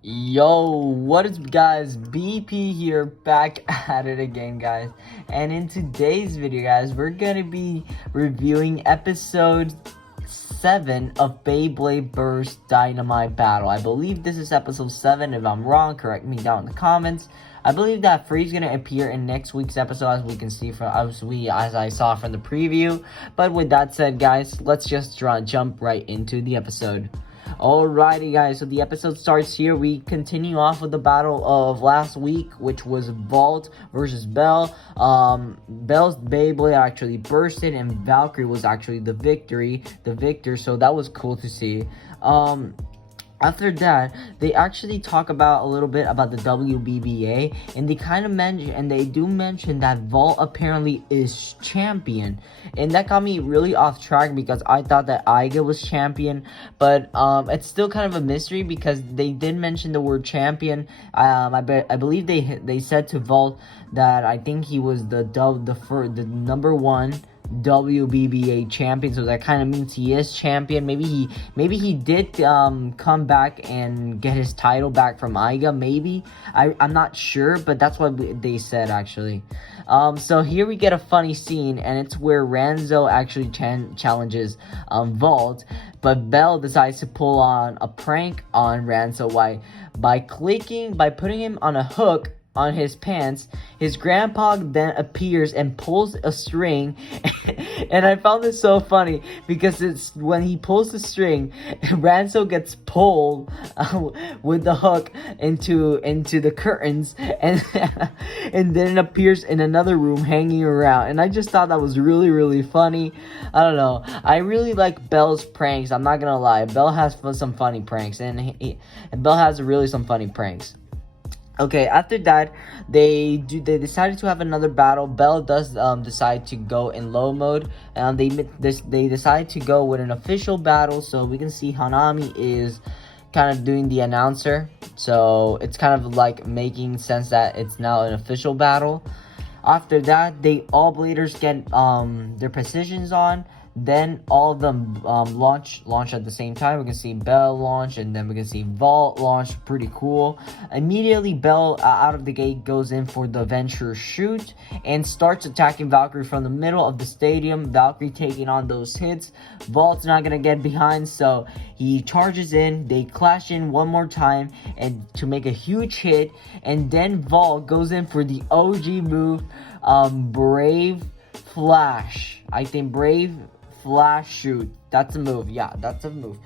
Yo, what is guys? BP here, back at it again, guys. And in today's video, guys, we're gonna be reviewing episode 7 of Beyblade Burst Dynamite Battle. I believe this is episode 7. If I'm wrong, correct me down in the comments. I believe that Free's gonna appear in next week's episode, as we can see from as I saw from the preview. But with that said, guys, let's just jump right into the episode. Alrighty, guys, so the episode starts here. We continue off with the battle of last week, which was Valt versus Belle. Belle's Beyblade actually bursted, and Valkyrie was actually the victor, so that was cool to see. After that, they actually talk about a little bit about the WBBA, and they kind of mention, and they do mention that Valt apparently is champion, and that got me really off track because I thought that Iga was champion, but it's still kind of a mystery because they did mention the word champion. I believe they said to Valt that I think he was the number one WBBA champion, so that kind of means he is champion. Maybe he did come back and get his title back from Iga. Maybe I'm not sure, but that's what they said actually. So here we get a funny scene, and it's where Ranzo actually challenges Valt, but Belle decides to pull on a prank on Ranzo by putting him on a hook on his pants. His grandpa then appears and pulls a string, and I found this so funny because it's when he pulls the string, Ranzo gets pulled with the hook into the curtains, and and then it appears in another room hanging around, and I just thought that was really funny. I don't know, I really like Belle's pranks. I'm not gonna lie, Belle has some funny pranks, and Belle has really some funny pranks. Okay, after that, they decided to have another battle. Belle does decide to go in low mode, and they decide to go with an official battle. So we can see Hanami is kind of doing the announcer, so it's kind of like making sense that it's now an official battle. After that, all bladers get their positions on. Then all of them launch at the same time. We can see Belle launch, and then we can see Valt launch. Pretty cool. Immediately, Belle out of the gate goes in for the Venture shoot and starts attacking Valkyrie from the middle of the stadium. Valkyrie taking on those hits. Valt's not gonna get behind, so he charges in. They clash in one more time and to make a huge hit, and then Valt goes in for the OG move, Brave Flash. I think Brave Flash shoot. That's a move. Yeah, that's a move.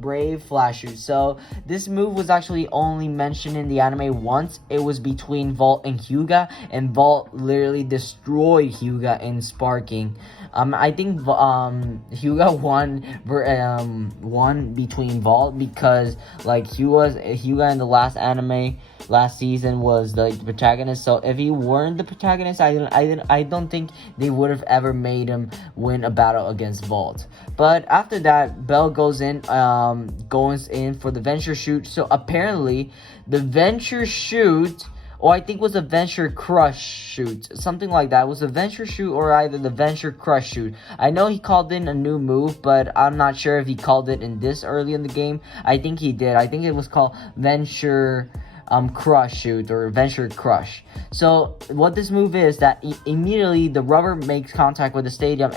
Brave Flash shoot. So this move was actually only mentioned in the anime once. It was between Valt and Hyuga, and Valt literally destroyed Hyuga in sparking. I think Hyuga won between Valt because like Hyuga in the last season was the protagonist. So if he weren't the protagonist, I don't think they would have ever made him win a battle against Valt. But after that, Belle goes in for the Venture shoot. So apparently the Venture shoot, or I think it was a Venture Crush shoot, something like that. It was a Venture shoot or either the Venture Crush shoot. I know he called in a new move, but I'm not sure if he called it in this early in the game. I think he did. I think it was called Venture Crush shoot or Venture Crush. So what this move is that immediately the rubber makes contact with the stadium,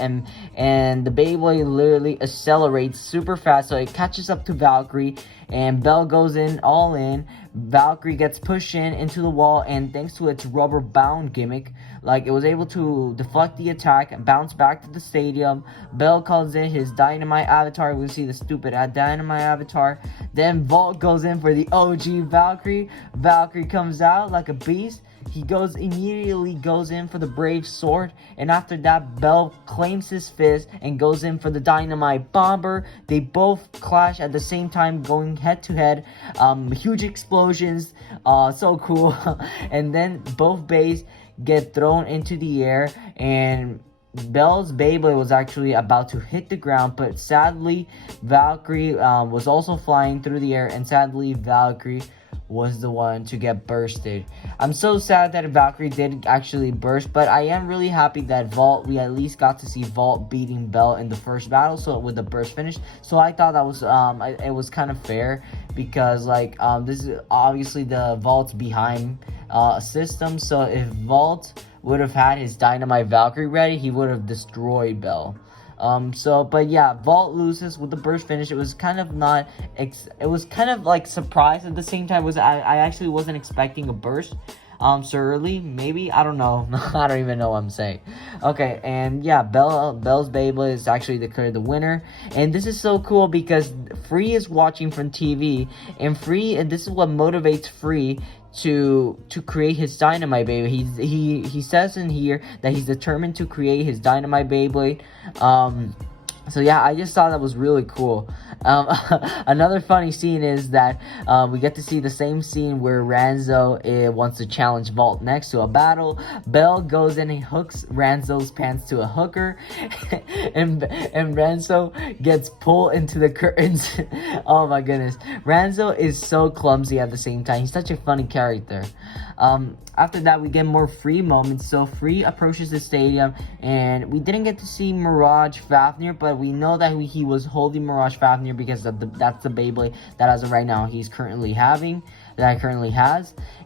and the Beyblade literally accelerates super fast, so it catches up to Valkyrie, and Belle goes in all in. Valkyrie gets pushed into the wall, and thanks to its rubber bound gimmick, like it was able to deflect the attack and bounce back to the stadium. Belle calls in his Dynamite avatar. We see the stupid Dynamite avatar. Then Valt goes in for the OG Valkyrie. Valkyrie comes out like a beast. He immediately goes in for the Brave Sword, and after that, Belle claims his fist and goes in for the Dynamite Bomber. They both clash at the same time, going head to head. Huge explosions, so cool. And then both bays get thrown into the air, and Belle's Beyblade was actually about to hit the ground, but sadly Valkyrie was also flying through the air, and sadly Valkyrie was the one to get bursted. I'm so sad that Valkyrie did actually burst, but I am really happy that Valt, we at least got to see Valt beating Bell in the first battle, so with the burst finish. So I thought that was it was kind of fair, because like this is obviously the Valt's behind system, so if Valt would have had his Dynamite Valkyrie ready, he would have destroyed Bell. But yeah, Valt loses with the burst finish. It was kind of not, it was kind of like surprise at the same time. I actually wasn't expecting a burst so early, maybe, I don't know. I don't even know what I'm saying. Okay, and yeah, Bell's Beyblade is actually declared the winner, and this is so cool because Free is watching from TV, and this is what motivates Free to create his Dynamite Beyblade. He says in here that he's determined to create his Dynamite Beyblade. So yeah, I just thought that was really cool. Another funny scene is that we get to see the same scene where Ranzo wants to challenge Valt next to a battle. Bell goes in and hooks Ranzo's pants to a hooker, and Ranzo gets pulled into the curtains. Oh my goodness, Ranzo is so clumsy at the same time. He's such a funny character. After that, we get more Free moments. So Free approaches the stadium, and we didn't get to see Mirage Fafnir, but we know that he was holding Mirage Fafnir because that's the Beyblade that as of right now he currently has,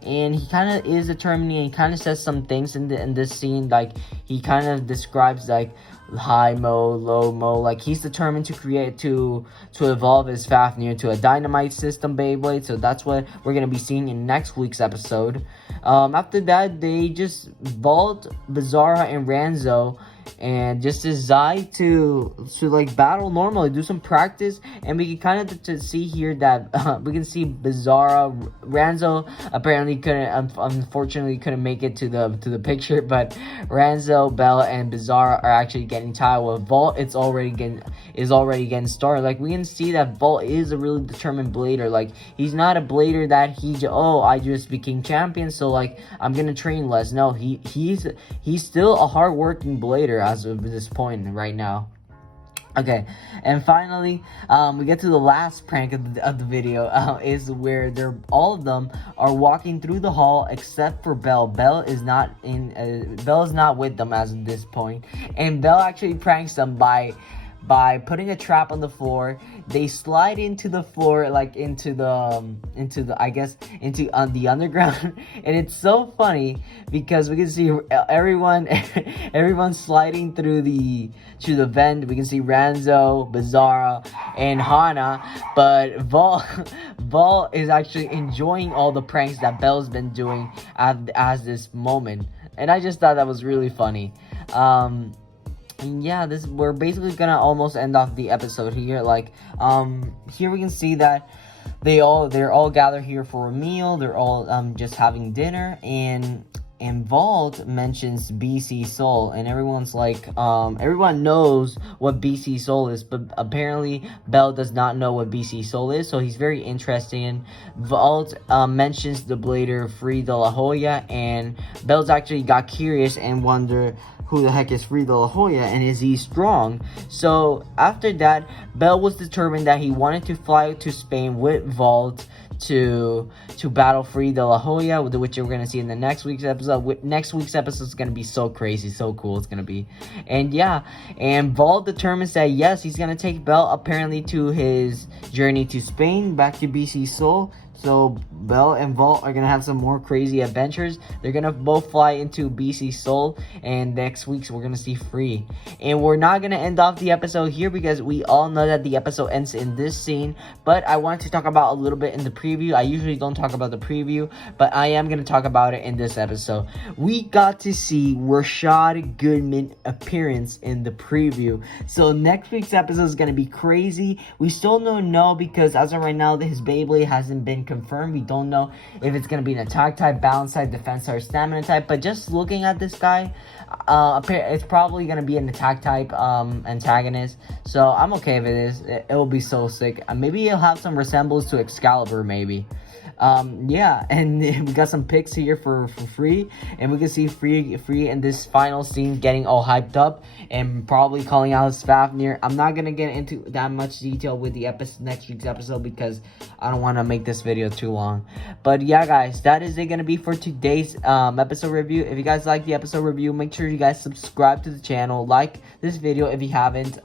and he kind of is determined, and he kind of says some things in this scene, like he kind of describes like high mo, low mo, like he's determined to evolve his Fafnir to a Dynamite system Beyblade. So that's what we're gonna be seeing in next week's episode. After that, they just Valt, Bizarra, and Ranzo and just decide to like battle normally, do some practice, and we can kind of to see here that we can see Bizarra, Ranzo apparently unfortunately couldn't make it to the picture, but Ranzo, Bell, and Bizarra are actually getting tired. With Valt, is already getting started. Like we can see that Valt is a really determined blader. Like he's not a blader that I just became champion, so like I'm gonna train less. No, he's still a hard-working blader as of this point right now. Okay, and finally, we get to the last prank of the video, is where all of them are walking through the hall except for Bell. Bell is not with them as of this point, and Bell actually pranks them by putting a trap on the floor. They slide into the floor, like into the underground, and it's so funny because we can see everyone sliding through the vent. We can see Ranzo, Bizarra, and Hana, but Valt is actually enjoying all the pranks that Bell's been doing as this moment, and I just thought that was really funny. And yeah, we're basically gonna almost end off the episode here. Like, here we can see that they're all gathered here for a meal. They're all just having dinner, and Valt mentions BC Soul, and everyone's like, everyone knows what BC Soul is, but apparently Bell does not know what BC Soul is, so he's very interested in. Valt mentions the blader Free de la Hoya, and Bell's actually got curious and wondered who the heck is Free de la Hoya, and is he strong? So after that, Bell was determined that he wanted to fly to Spain with Valt to battle Free de la Hoya, which we're gonna see in the next week's episode. Next week's episode is gonna be so crazy, so cool. It's gonna be, and yeah, and Valt determines that yes, he's gonna take Bell apparently to his journey to Spain, back to BC Soul. So Bell and Valt are gonna have some more crazy adventures. They're gonna both fly into BC Soul, and next week's we're gonna see Free. And we're not gonna end off the episode here because we all know that the episode ends in this scene. But I wanted to talk about a little bit in the preview. I usually don't talk about the preview, but I am gonna talk about it in this episode. We got to see Rashad Goodman appearance in the preview. So next week's episode is gonna be crazy. We still don't know because as of right now, his Beyblade hasn't been confirmed. We don't know if it's going to be an attack type, balance type, defense type, or stamina type, but just looking at this guy, it's probably going to be an attack type antagonist, so I'm okay if it is. It will be so sick. Maybe it'll have some resemblance to Excalibur, maybe. Yeah, and we got some pics here for free, and we can see free in this final scene getting all hyped up and probably calling out his Fafnir. I'm not gonna get into that much detail with the next week's episode because I don't want to make this video too long. But yeah, guys, that is it gonna be for today's episode review. If you guys like the episode review, make sure you guys subscribe to the channel, like this video if you haven't.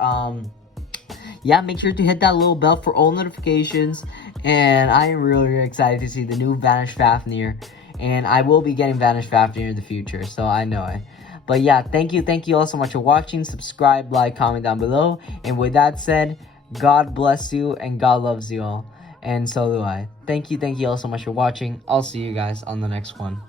Yeah, make sure to hit that little bell for all notifications. And I am really excited to see the new Vanish Fafnir. And I will be getting Vanish Fafnir in the future, so I know it. But yeah, thank you all so much for watching. Subscribe, like, comment down below. And with that said, God bless you and God loves you all. And so do I. Thank you all so much for watching. I'll see you guys on the next one.